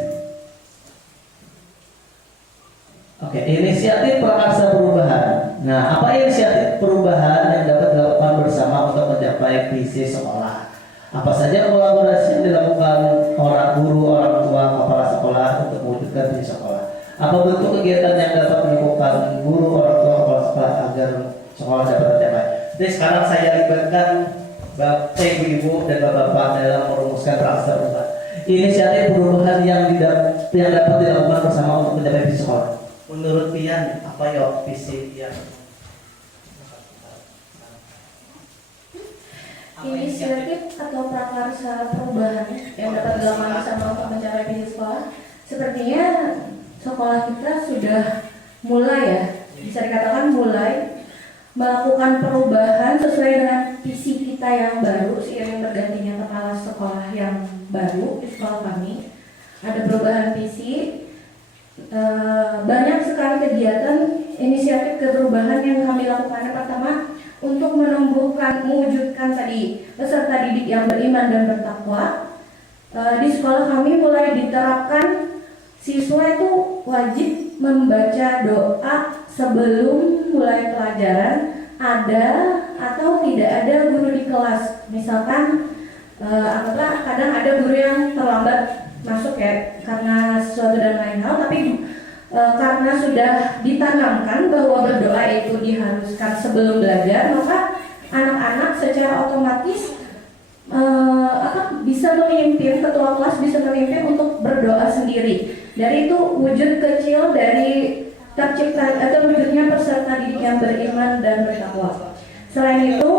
Oke, inisiatif prakarsa perubahan. Nah, apa inisiatif perubahan yang dapat dilakukan bersama untuk mencapai visi sekolah? Apa saja kolaborasi yang dilakukan orang guru, orang tua, kepala sekolah untuk mewujudkan visi sekolah? Apa bentuk kegiatan yang dapat dilakukan guru, orang tua, kepala sekolah agar sekolah dapat tercapai? Jadi sekarang saya libatkan Bapak, Ibu, dan Bapak-Bapak dalam merumuskan prakarsa perubahan. Inisiatif perubahan yang dapat dilakukan bersama untuk mencapai visi sekolah. Menurut Pian, apa ya visi yang Inisiatif atau prakarsa perubahan yang dapat dilakukan bersama untuk mencapai visi sekolah, sepertinya sekolah kita sudah mulai ya, bisa dikatakan mulai melakukan perubahan sesuai dengan visi kita yang baru seiring bergantinya kepala sekolah yang baru di sekolah kami. Ada perubahan visi, banyak sekali kegiatan inisiatif perubahan yang kami lakukan. Yang pertama, untuk mewujudkan tadi peserta didik yang beriman dan bertakwa. Di sekolah kami mulai diterapkan siswa itu wajib membaca doa sebelum mulai pelajaran, ada atau tidak ada guru di kelas. Misalkan apakah kadang ada guru yang terlambat masuk ya karena sesuatu dan lain hal, tapi karena sudah ditanamkan bahwa berdoa itu diharuskan sebelum belajar, maka anak-anak secara otomatis bisa memimpin, ketua kelas bisa memimpin untuk berdoa sendiri. Dari itu wujud kecil dari tercipta atau wujudnya peserta didik yang beriman dan bertakwa. Selain itu,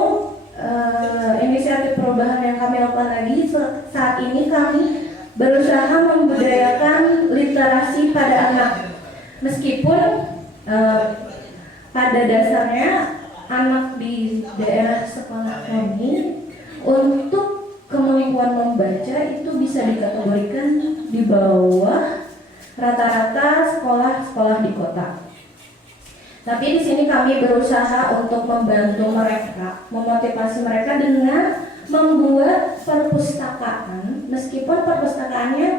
inisiatif perubahan yang kami lakukan lagi saat ini, kami berusaha membudayakan literasi pada anak. Meskipun pada dasarnya anak di daerah sekolah kami untuk kemampuan membaca itu bisa dikategorikan di bawah rata-rata sekolah-sekolah di kota. Tapi di sini kami berusaha untuk membantu mereka, memotivasi mereka dengan membuat perpustakaan, meskipun perpustakaannya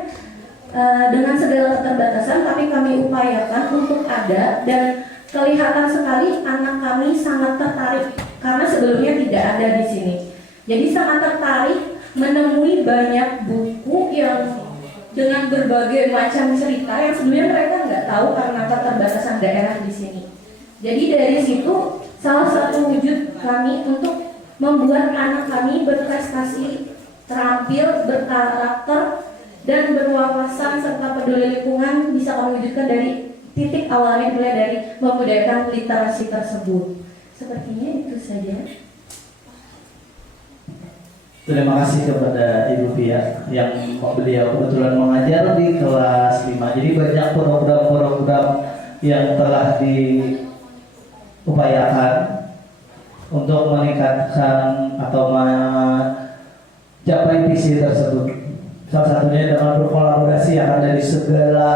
dengan segala keterbatasan, tapi kami upayakan untuk ada, dan kelihatan sekali anak kami sangat tertarik karena sebelumnya tidak ada di sini. Jadi sangat tertarik menemui banyak buku yang dengan berbagai macam cerita yang sebenarnya mereka nggak tahu karena keterbatasan daerah di sini. Jadi dari situ salah satu wujud kami untuk membuat anak kami berprestasi, terampil, berkarakter, dan berwawasan serta peduli lingkungan bisa kami wujudkan dari titik awalnya mulai dari membudayakan literasi tersebut. Sepertinya itu saja. Terima kasih kepada Ibu Pia yang beliau kebetulan mengajar di kelas 5. Jadi banyak program-program yang telah diupayakan untuk meningkatkan atau mencapai visi tersebut. Salah satunya dengan berkolaborasi yang ada di segala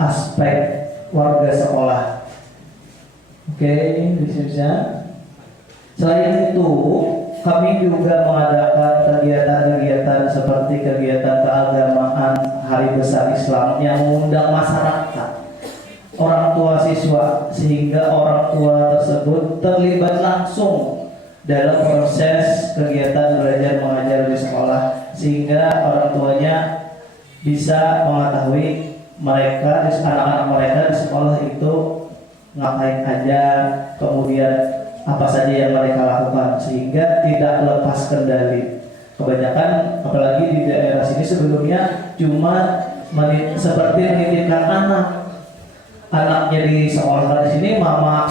aspek warga sekolah. Oke, bisnisnya. Selain itu, kami juga mengadakan kegiatan-kegiatan seperti kegiatan keagamaan Hari Besar Islam yang mengundang masyarakat, orang tua siswa, sehingga orang tua tersebut terlibat langsung dalam proses kegiatan belajar mengajar di sekolah, sehingga orang tuanya bisa mengetahui mereka, anak-anak mereka di sekolah itu ngapain aja, kemudian apa saja yang mereka lakukan, sehingga tidak lepas kendali. Kebanyakan apalagi di daerah sini sebelumnya cuma seperti menitipkan anaknya di sekolah. Di sini mama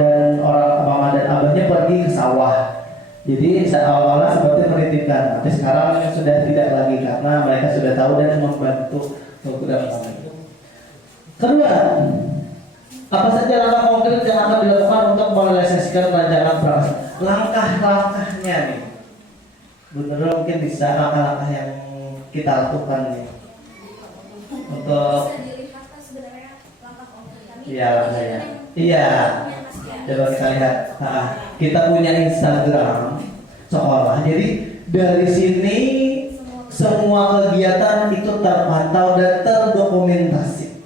dan abahnya pergi ke sawah. Jadi awalnya seperti menitipkan, tapi sekarang sudah tidak lagi karena mereka sudah tahu dan membantu program kami. Kedua, apa saja langkah konkret yang akan dilakukan untuk merealisasikan rancangan prakarsa? Langkah-langkahnya nih, benar mungkin bisa langkah-langkah yang kita lakukan nih untuk coba kita lihat. Kita punya Instagram sekolah, jadi dari sini semua kegiatan itu terpantau dan terdokumentasi,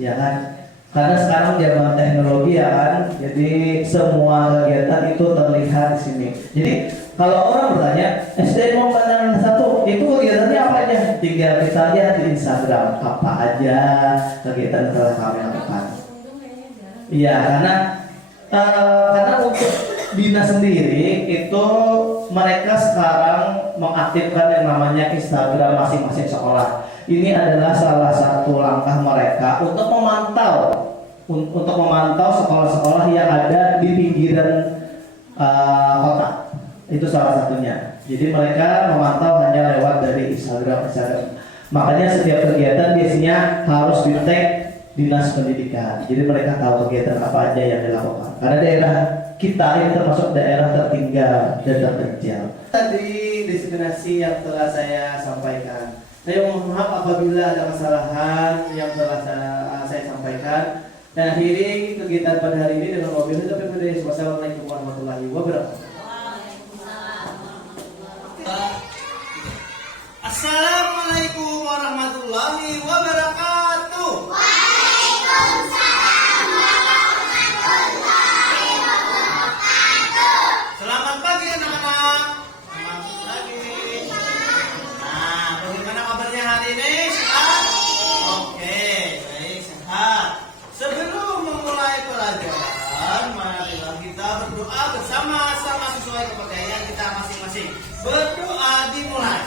ya kan? Karena sekarang zaman teknologi ya kan, jadi semua kegiatan itu terlihat di sini. Jadi kalau orang bertanya SDN mau pandangan 1 itu kegiatannya apa aja? Tinggal kita lihat di Instagram apa aja kegiatan yang telah kami lakukan. Iya, karena untuk dinas sendiri itu mereka sekarang mengaktifkan yang namanya Instagram masing-masing sekolah. Ini adalah salah satu langkah mereka untuk memantau sekolah-sekolah yang ada di pinggiran kota. Itu salah satunya. Jadi mereka memantau hanya lewat dari Instagram. Makanya setiap kegiatan biasanya harus di-tag Dinas Pendidikan. Jadi mereka tahu kegiatan apa aja yang dilakukan. Karena daerah kita ini termasuk daerah tertinggal dan terpencil. Tadi destinasi yang telah saya sampaikan. Saya mohon maaf apabila ada kesalahan yang telah saya sampaikan. Dan akhiri kegiatan pada hari ini dengan mobil itu. Wassalamualaikum warahmatullahi wabarakatuh. Assalamualaikum warahmatullahi wabarakatuh. Selamat pagi anak-anak. Selamat pagi. Nah, bagaimana kabarnya hari ini? Sehat? Oke, baik, sehat. Sebelum memulai pelajaran, marilah kita berdoa bersama-sama sesuai kepercayaan kita masing-masing. Berdoa dimulai.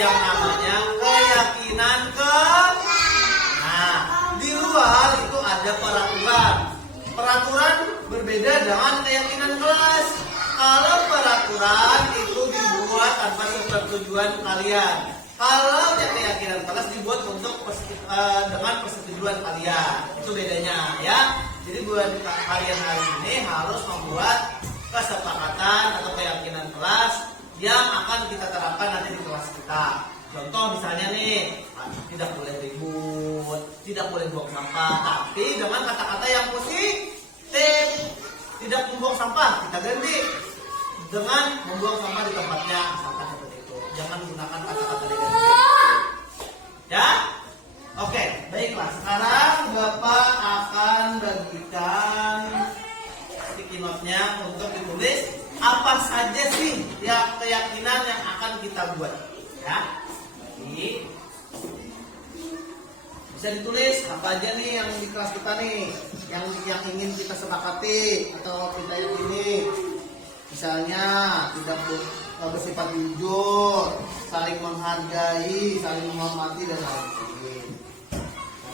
yang namanya peraturan berbeda dengan keyakinan kelas. Kalau peraturan itu dibuat tanpa persetujuan kalian. Kalau keyakinan kelas dibuat untuk dengan persetujuan kalian. Itu bedanya ya. Jadi buat kalian hari ini harus membuat kesepakatan atau keyakinan kelas yang akan kita terapkan nanti di kelas kita. Contoh misalnya nih, tidak boleh ribut, tidak boleh buang sampah, tapi dengan kata-kata yang positif. Tidak membuang sampah, kita ganti dengan membuang sampah di tempatnya, misalkan seperti itu. Jangan gunakan kata-kata negatif. Ya? Oke, baiklah. Sekarang Bapak akan bagikan sticky note-nya untuk ditulis apa saja sih ya keyakinan yang akan kita buat. Ya. Jadi bisa ditulis apa aja nih yang di kelas kita nih, yang ingin kita sepakati atau kita yang ini. Misalnya tidak bersifat jujur, saling menghargai, saling menghormati dan lain-lain.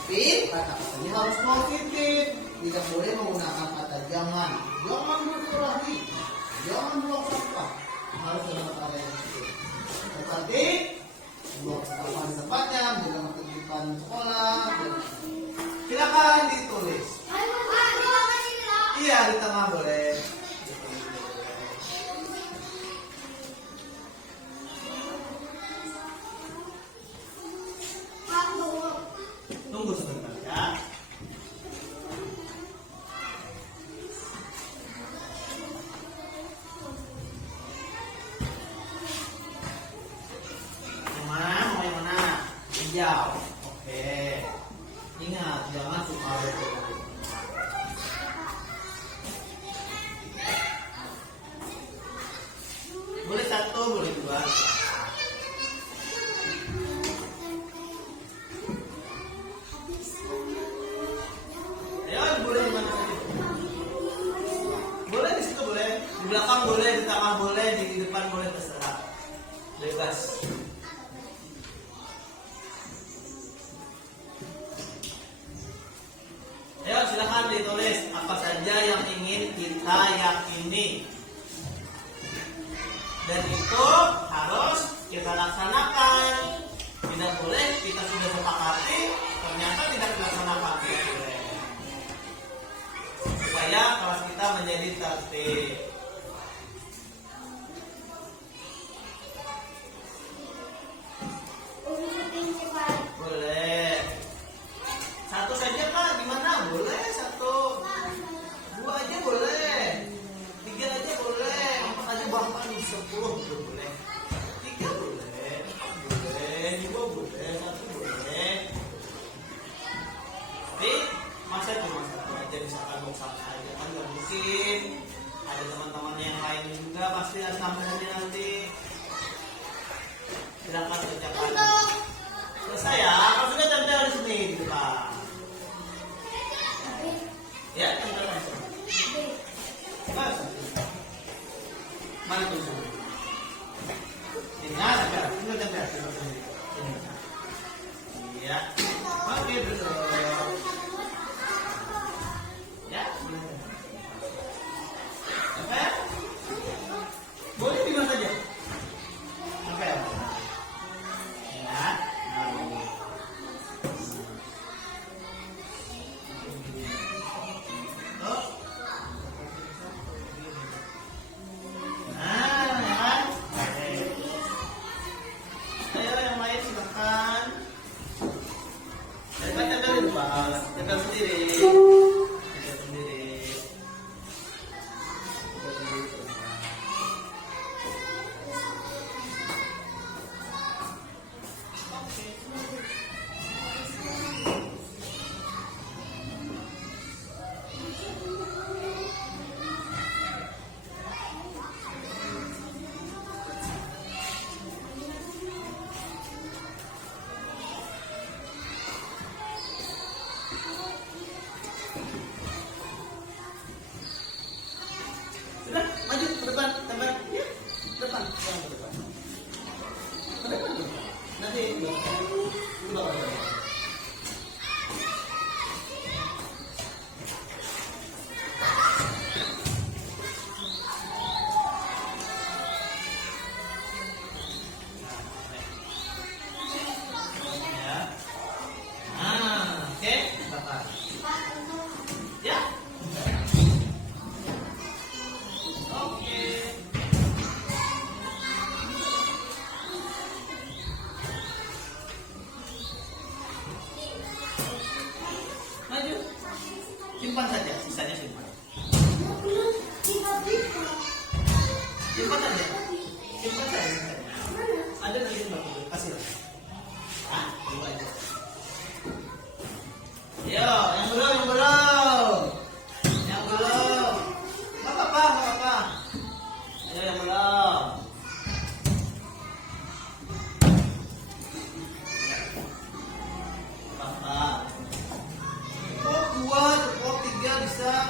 Tapi kata-katanya harus positif, tidak boleh menggunakan kata jangan berkelahi, jangan buang sampah, harus dengan kata yang positif. Seperti buang sampah di tempatnya, menjaga ketertiban sekolah. Silakan ditulis. Iya, di tengah boleh. Tunggu sebentar ya. Mau yang mana? Hijau. Oke. Ingat, jangan suka berbohong. Boleh satu, boleh dua. Di belakang boleh, di tengah boleh, di depan boleh, terserah. Bebas. Ayo silakan ditulis apa saja yang ingin kita yakini. Dan itu harus kita laksanakan. Tidak boleh kita sudah sepakati, ternyata tidak dilaksanakan. Tidak boleh. Supaya kelas kita menjadi tertib. Boleh. Satu saja Pak, gimana? Boleh satu. Dua aja boleh. Tiga aja boleh. Empat aja bahkan 10 boleh. Tiga boleh. Empat boleh. Dua boleh. Satu boleh. Tapi masa cuma satu aja misalkan mau satu aja kan nggak mungkin. Ada teman-teman yang lain juga pasti harus tambahannya nanti. Silakan ucapkan. Selesai ya, kalau sudah tempel di sini di depan. Ya, tempel langsung. Mana tuh? Ingat, tinggal tempel. Iya. Oke, betul. Ya, tempel. Boleh di mana saja. Tempel. Ingat. Nah, aja, sisanya simpan. Simpan aja. Simpan saja. Ada nanti Mbak Putri, kasih lah. Ah, coba aja. Yo, yang belum, yang belum. Yang belum. Nggak apa-apa, nggak apa-apa. Ayo yang belum. Apa? Cukup 2, cukup 3 bisa.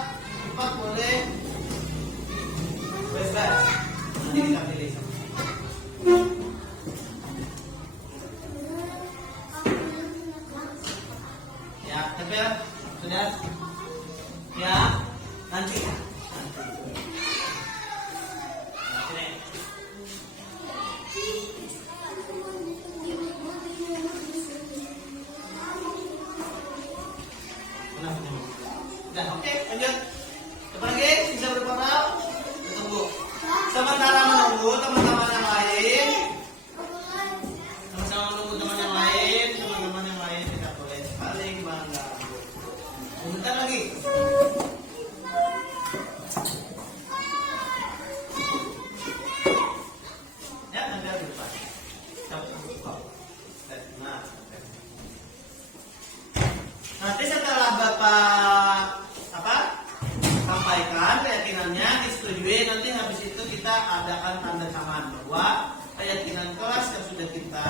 4 boleh. Bebas. Nanti kita pilih sama. Ya, tempel. Sudah. Ya, nanti. Udah, oke, lanjut. Coba lagi, bisa berapa? Tunggu. Sementara menunggu teman-teman yang lain. Sama-sama menunggu teman yang lain, teman-teman yang lain tidak boleh saling mengganggu. Bentar lagi. Ya, nanti ada depan. Nanti setelah Bapak sampaikan keyakinannya disetujui, nanti habis itu kita adakan tanda tangan bahwa keyakinan kelas yang sudah kita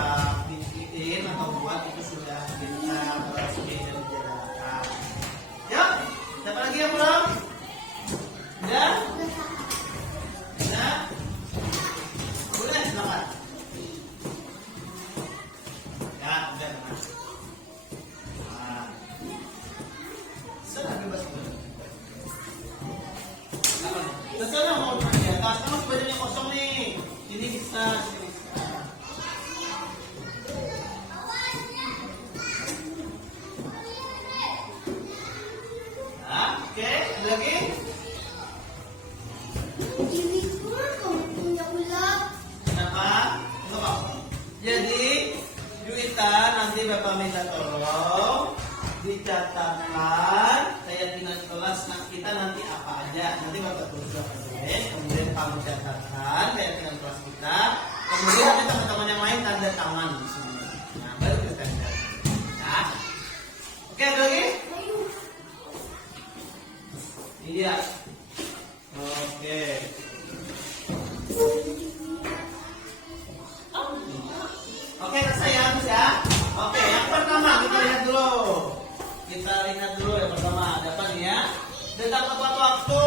bikin atau buat itu sudah kita resmi dan dijalankan. Yuk, siapa lagi yang belum? Udah? Udah? Boleh, silakan. Ya, udah teman. Bebas. Terserah mau di atas, kan masih banyak yang kosong nih. Ini bisa, sini bisa. Nah, oke, ada lagi? Kenapa? Kenapa? Jadi, Juwita nanti Bapak minta tolong dicatatkan keyakinan kelas kita nanti apa aja. Nanti Bapak tulis, kemudian kamu catatkan keyakinan kelas kita, kemudian nanti teman-teman yang lain tanda tangan di sini. Nah, baru kita tanda. Nah, oke, ada lagi? Iya. Oke. Oke, sayang ya. Oke, yang pertama kita lihat dulu. Kita lihat dulu yang pertama, ada apa nih ya? Tentang tepat waktu.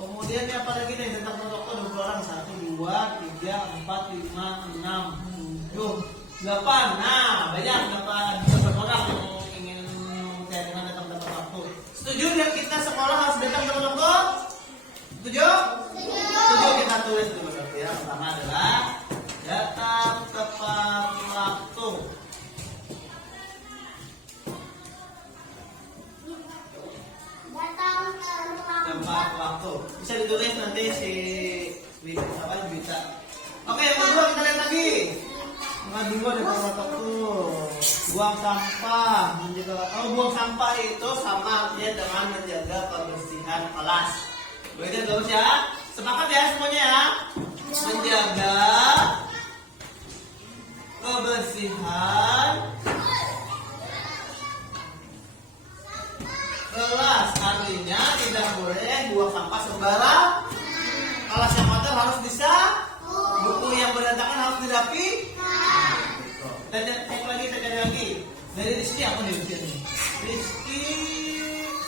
Kemudian yang apa lagi nih? Tentang tepat waktu 20 orang. 1, 2, 3, 4, 5, 6, 7, 8. Nah, banyak dapat 8 orang yang ingin saya dengan datang tepat waktu. Setuju ya kita sekolah harus datang tepat waktu? Setuju? Setuju, kita tulis dulu. Ya, pertama adalah datang tepat waktu. Tempat waktu bisa ditulis nanti si Juwita. Oke, yang kedua kita lihat lagi. Yang kedua ada tempat waktu. Buang sampah, buang sampah itu sama artinya dengan menjaga kebersihan kelas. Begitu terus ya. Sepakat ya semuanya ya. Menjaga kebersihan kelas, artinya tidak boleh buang sampah sembarang. Kelas yang kotor harus bisa, buku yang berantakan harus dirapi. Cek lagi. Dari Rizky apa nih Rizky? Rizky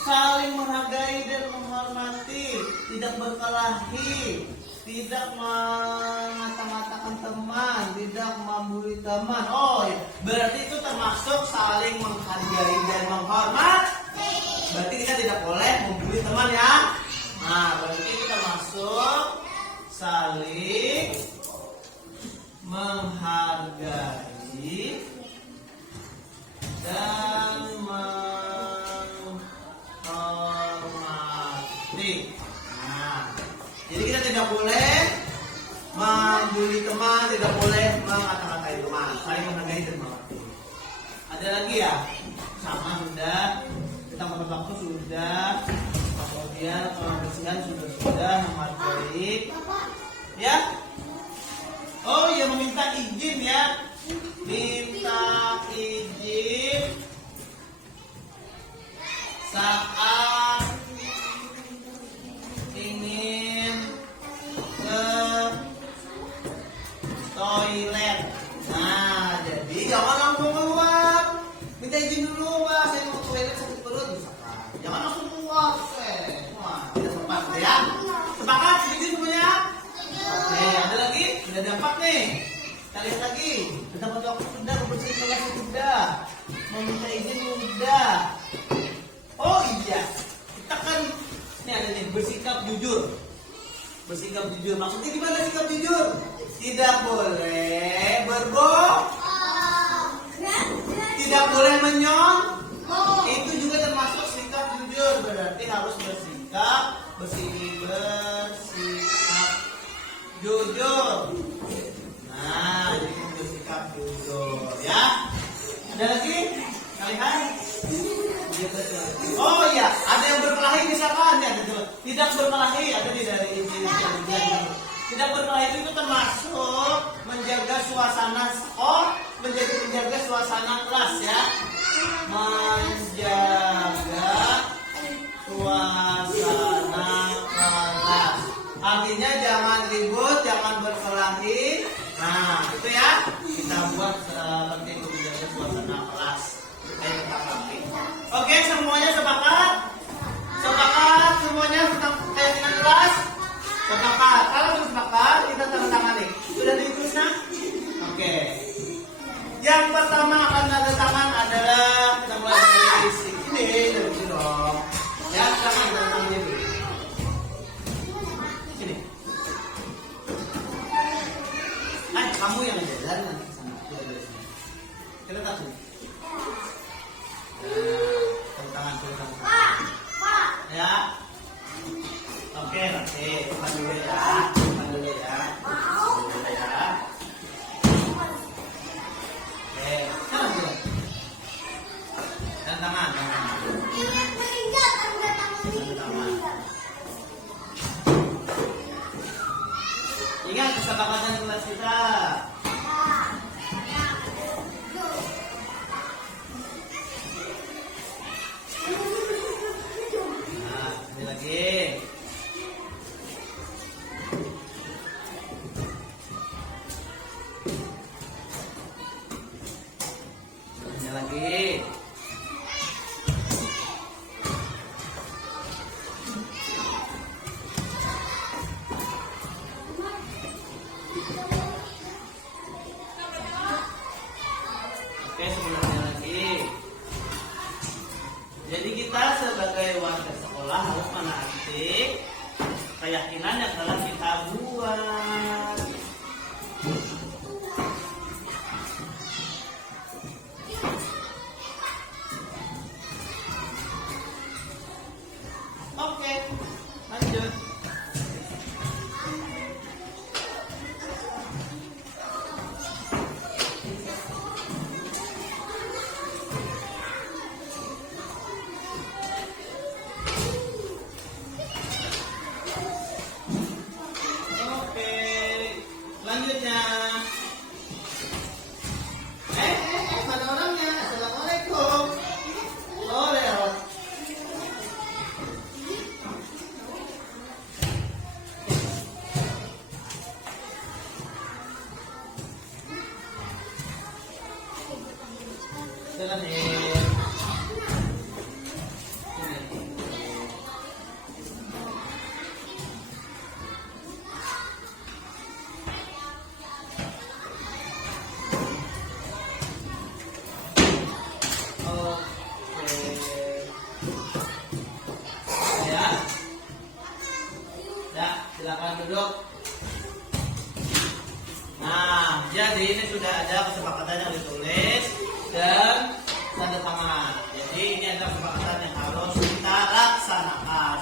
saling menghargai dan menghormati, tidak berkelahi, tidak mengata-ngatakan teman, tidak membuli teman. Oh ya, berarti itu termasuk saling menghargai dan menghormati. Berarti kita tidak boleh membuli teman ya. Nah, berarti kita masuk saling menghargai dan menghormati. Nah, jadi kita tidak boleh membuli teman, tidak boleh mengata-ngatai teman, saling menghargai dan menghormati. Ada lagi ya? Sama sudah. Kita waktu sudah. kemudian kebersihan sudah nomor baik, ya. Oh iya, meminta izin ya, minta izin saat ingin ke toilet. Nah, jadi jangan langsung keluar. Minta izin dulu, Mbak. Saya mau ke toilet sakit perut, misalkan. Jangan langsung keluar. Wah, tidak sempat ya. Sepakat? Setuju semuanya? Oke, ada lagi? Sudah ada 4 nih. Kita lihat lagi. Dapat waktu sudah, membersihkan kelas sudah, meminta izin sudah. Oh iya, kita kan ini ada nih, bersikap jujur. Bersikap jujur, maksudnya gimana sikap jujur? Tidak boleh berbohong, tidak boleh menyombong. Itu juga termasuk sikap jujur. Berarti harus bersikap jujur. Nah, jadi bersikap jujur ya. Ada lagi? Kalian? Oh iya, ada yang berkelahi misalkan ya, tidak berkelahi, ada di dari ini. Tidak berkelahi itu termasuk menjaga suasana menjaga suasana kelas ya. Menjaga suasana kelas. Artinya jangan ribut, jangan berkelahi. Nah, itu ya. Kita buat penting untuk menjaga suasana kelas. Supaya tetap rapi. Oke, semuanya sepakat? Sepakat semuanya tentang keyakinan kelas? Sepakat. Kalau sudah sepakat, kita tanda tangan nih. Sudah ditulisnya? Oke. Yang pertama akan tanda tangan adalah kita mulai dari sini, dari sini dong. Ya, silakan tanda tangannya dulu. Sini. Kamu yang jalan nanti sana. Kita tak sini. Tangan. Ya. Oke, nanti depan dulu ya. Depan dulu ya. Oke, sekarang dulu. Dan tangan. Ingat kesepakatan kelas kita. Lagi. Oke, sebenarnya lagi. Jadi kita sebagai warga sekolah harus menaati keyakinan yang telah kita buat. Oke, lanjut. Oke, selanjutnya. Mana orangnya? Assalamualaikum. Oh, lewat. Jalan silakan duduk. Nah, jadi ini sudah ada kesepakatan yang ditulis dan tanda tangan. Jadi ini adalah kesepakatan yang harus kita laksanakan.